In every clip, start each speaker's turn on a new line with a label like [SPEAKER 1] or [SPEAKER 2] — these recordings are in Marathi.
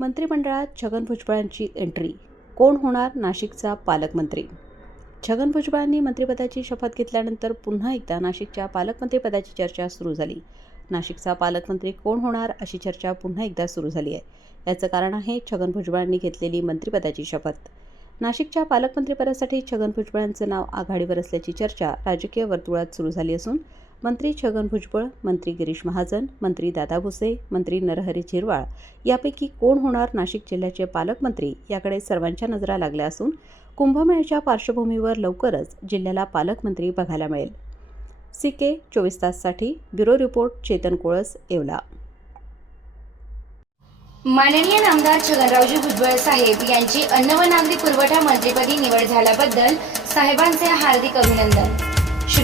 [SPEAKER 1] मंत्रिमंडळात छगन भुजबळांची एंट्री कोण होणार नाशिकचा पालकमंत्री? छगन भुजबळांनी मंत्रिपदाची शपथ घेतल्यानंतर पुन्हा एकदा नाशिकच्या पालकमंत्रीपदाची चर्चा सुरू झाली. नाशिकचा पालकमंत्री कोण होणार अशी चर्चा पुन्हा एकदा सुरू झाली आहे. याचं कारण आहे छगन भुजबळांनी घेतलेली मंत्रिपदाची शपथ. नाशिकच्या पालकमंत्रीपदासाठी छगन भुजबळांचं नाव आघाडीवर असल्याची चर्चा राजकीय वर्तुळात सुरू झाली असून मंत्री छगन भुजबळ मंत्री गिरीश महाजन मंत्री दादा भुसे मंत्री नरहरी झिरवाळ यापैकी कोण होणार नाशिक जिल्ह्याचे पालकमंत्री याकडे सर्वांच्या नजरा लागल्या असून कुंभमेळ्याच्या पार्श्वभूमीवर लवकरच जिल्ह्याला पालकमंत्री बघायला मिळेल. सी के चोवीस ताससाठी ब्युरो रिपोर्ट चेतन कोळस येवला.
[SPEAKER 2] माननीय नामदार छगनरावजी भुजबळ साहेब यांची अन्न व नागरी पुरवठा मंत्रीपदी निवड झाल्याबद्दल साहेबांचे हार्दिक अभिनंदन.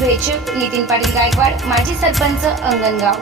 [SPEAKER 2] शुभेच्छुक नितीन पाटील गायकवाड माजी सरपंच अंगणगाव.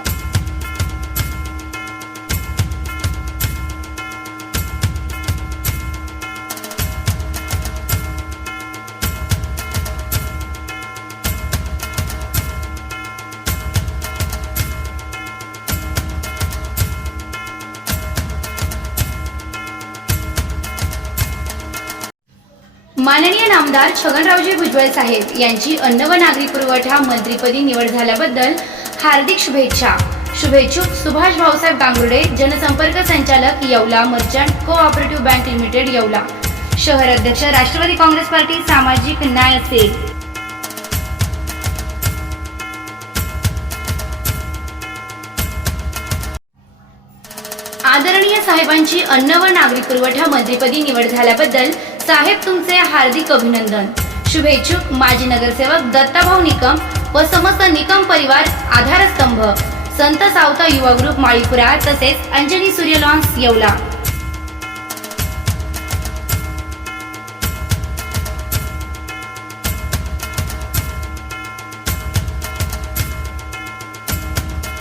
[SPEAKER 2] माननीय नामदार छगनरावजी भुजबळ साहेब यांची अन्न व नागरी पुरवठा मंत्रीपदी निवड झाल्याबद्दल हार्दिक शुभेच्छा. शुभेच्छुक सुभाष भाऊसाहेब गांगुर्डे जनसंपर्क संचालक Yeola merchant cooperative bank limited Yeola. शहर अध्यक्ष राष्ट्रवादी काँग्रेस पार्टी सामाजिक न्याय सेल आदरणीय साहेबांची अन्न व नागरी पुरवठा मंत्रीपदी निवड झाल्याबद्दल साहेब तुमचे हार्दिक अभिनंदन. शुभेच्छुक माजी नगरसेवक दत्ताभाऊ निकम व समस्त निकम परिवार आधारस्तंभ. संत सावता युवा ग्रुप माळीपुरा तसेच अंजनी सूर्य लॉन्स येवला.